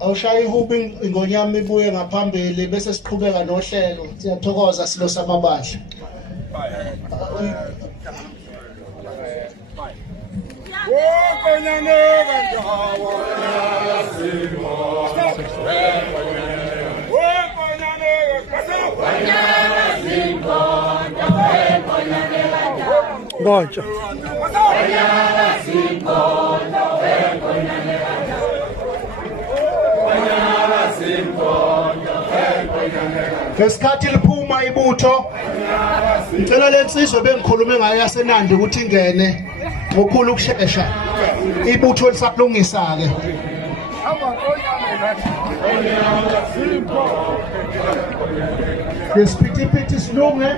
Awushaya ihubo ingoni yami ibuye ngaphambili bese siqhubeka nohlelo. Siyathokoza silo samabandla. Boncho. Ngesikhathi liphuma ibutho ngicela lensizwe bengikhulume ngayo yasenandi ukuthi ingene ngokukhulu ukusheshsha ibutho lisakulungisa ke Isiphithiphithi silunge